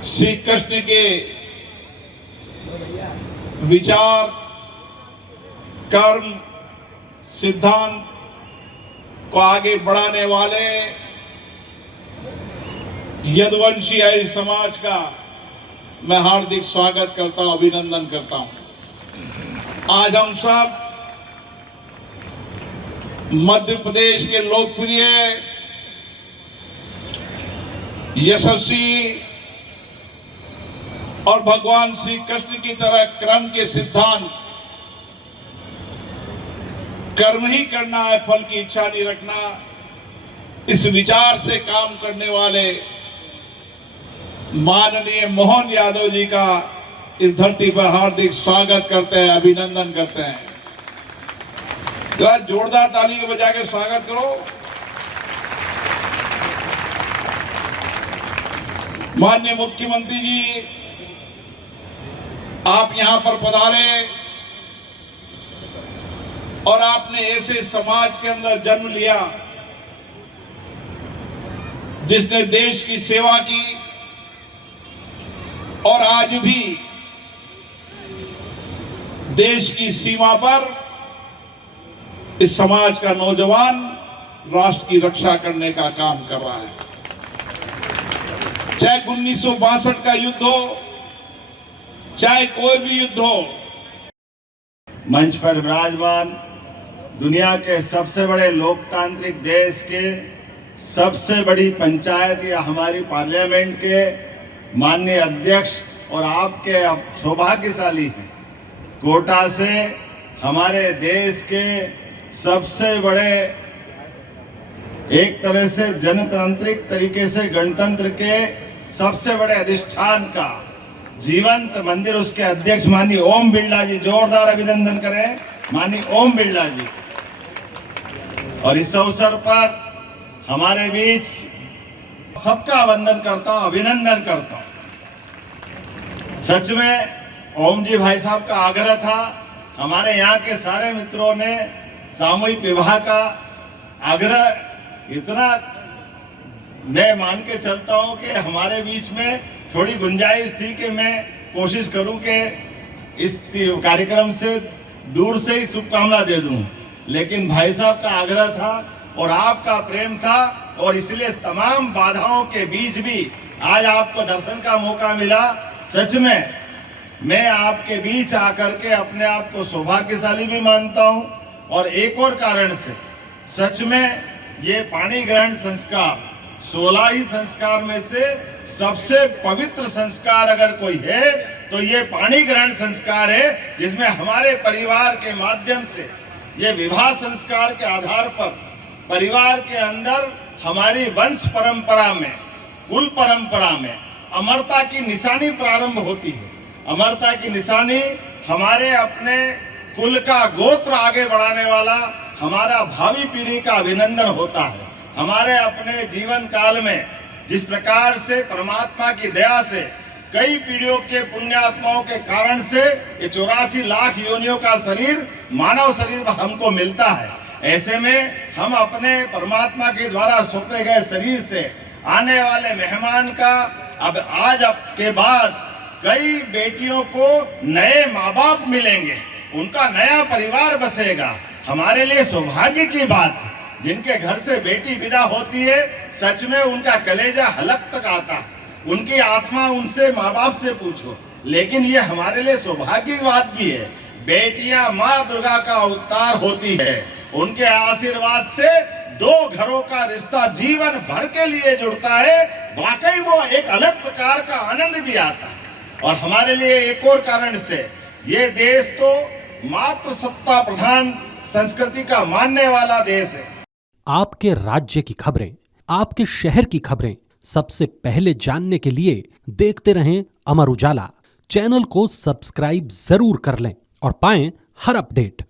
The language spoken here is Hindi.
श्री कृष्ण के विचार, कर्म, सिद्धांत को आगे बढ़ाने वाले यदुवंशी आर्य समाज का मैं हार्दिक स्वागत करता हूं, अभिनंदन करता हूं। आज हम सब मध्य प्रदेश के लोकप्रिय, यशस्वी और भगवान श्री कृष्ण की तरह कर्म के सिद्धांत, कर्म ही करना है, फल की इच्छा नहीं रखना, इस विचार से काम करने वाले माननीय मोहन यादव जी का इस धरती पर हार्दिक स्वागत करते हैं, अभिनंदन करते हैं। जरा जोरदार ताली के बजा के स्वागत करो। माननीय मुख्यमंत्री जी, आप यहां पर पधारे और आपने ऐसे समाज के अंदर जन्म लिया जिसने देश की सेवा की और आज भी देश की सीमा पर इस समाज का नौजवान राष्ट्र की रक्षा करने का काम कर रहा है। चाहे 1962 का युद्ध हो, चाहे कोई भी युद्ध हो। मंच पर विराजमान दुनिया के सबसे बड़े लोकतांत्रिक देश के सबसे बड़ी पंचायत या हमारी पार्लियामेंट के माननीय अध्यक्ष, और आपके सौभाग्यशाली हैं, कोटा से हमारे देश के सबसे बड़े, एक तरह से जनतांत्रिक तरीके से गणतंत्र के सबसे बड़े अधिष्ठान का जीवंत मंदिर, उसके अध्यक्ष माननीय ओम बिरला जी, जोरदार अभिनंदन करें माननीय ओम बिरला जी। और इस अवसर पर हमारे बीच सबका वंदन करता हूं, अभिनंदन करता हूं। सच में ओम जी भाई साहब का आग्रह था, हमारे यहाँ के सारे मित्रों ने सामूहिक विवाह का आग्रह इतना मैं मान के चलता हूं कि हमारे बीच में थोड़ी गुंजाइश थी कि मैं कोशिश करूं कि इस कार्यक्रम से दूर से ही शुभकामना दे दूं, लेकिन भाई साहब का आग्रह था और आपका प्रेम था, और इसलिए तमाम बाधाओं के बीच भी आज आपको दर्शन का मौका मिला। सच में मैं आपके बीच आकर के अपने आप को सौभाग्यशाली भी मानता हूं, और एक और कारण से सच में ये पाणी ग्रहण संस्कार 16 ही संस्कार में से सबसे पवित्र संस्कार अगर कोई है तो ये पाणी ग्रहण संस्कार है, जिसमें हमारे परिवार के माध्यम से ये विवाह संस्कार के आधार पर परिवार के अंदर हमारी वंश परंपरा में, कुल परंपरा में अमरता की निशानी प्रारंभ होती है। अमरता की निशानी हमारे अपने कुल का गोत्र आगे बढ़ाने वाला हमारा भावी पीढ़ी का अभिनंदन होता है। हमारे अपने जीवन काल में जिस प्रकार से परमात्मा की दया से कई पीढ़ियों के पुण्यात्माओं के कारण से ये 84 लाख योनियों का शरीर, मानव शरीर हमको मिलता है। ऐसे में हम अपने परमात्मा के द्वारा सौंपे गए शरीर से आने वाले मेहमान का अब के बाद कई बेटियों को नए माँ बाप मिलेंगे, उनका नया परिवार बसेगा। हमारे लिए सौभाग्य की बात है, जिनके घर से बेटी विदा होती है, सच में उनका कलेजा हलक तक आता है, उनकी आत्मा उनसे माँ बाप से पूछो। लेकिन ये हमारे लिए सौभाग्य की बात भी है, बेटियां माँ दुर्गा का अवतार होती है, उनके आशीर्वाद से 2 घरों का रिश्ता जीवन भर के लिए जुड़ता है। वाकई वो एक अलग प्रकार का आनंद भी आता है। और हमारे लिए एक और कारण से ये देश तो मात्र सत्ता प्रधान संस्कृति का मानने वाला देश है। आपके राज्य की खबरें, आपके शहर की खबरें सबसे पहले जानने के लिए देखते रहें अमर उजाला। चैनल को सब्सक्राइब जरूर कर लें और पाएं हर अपडेट।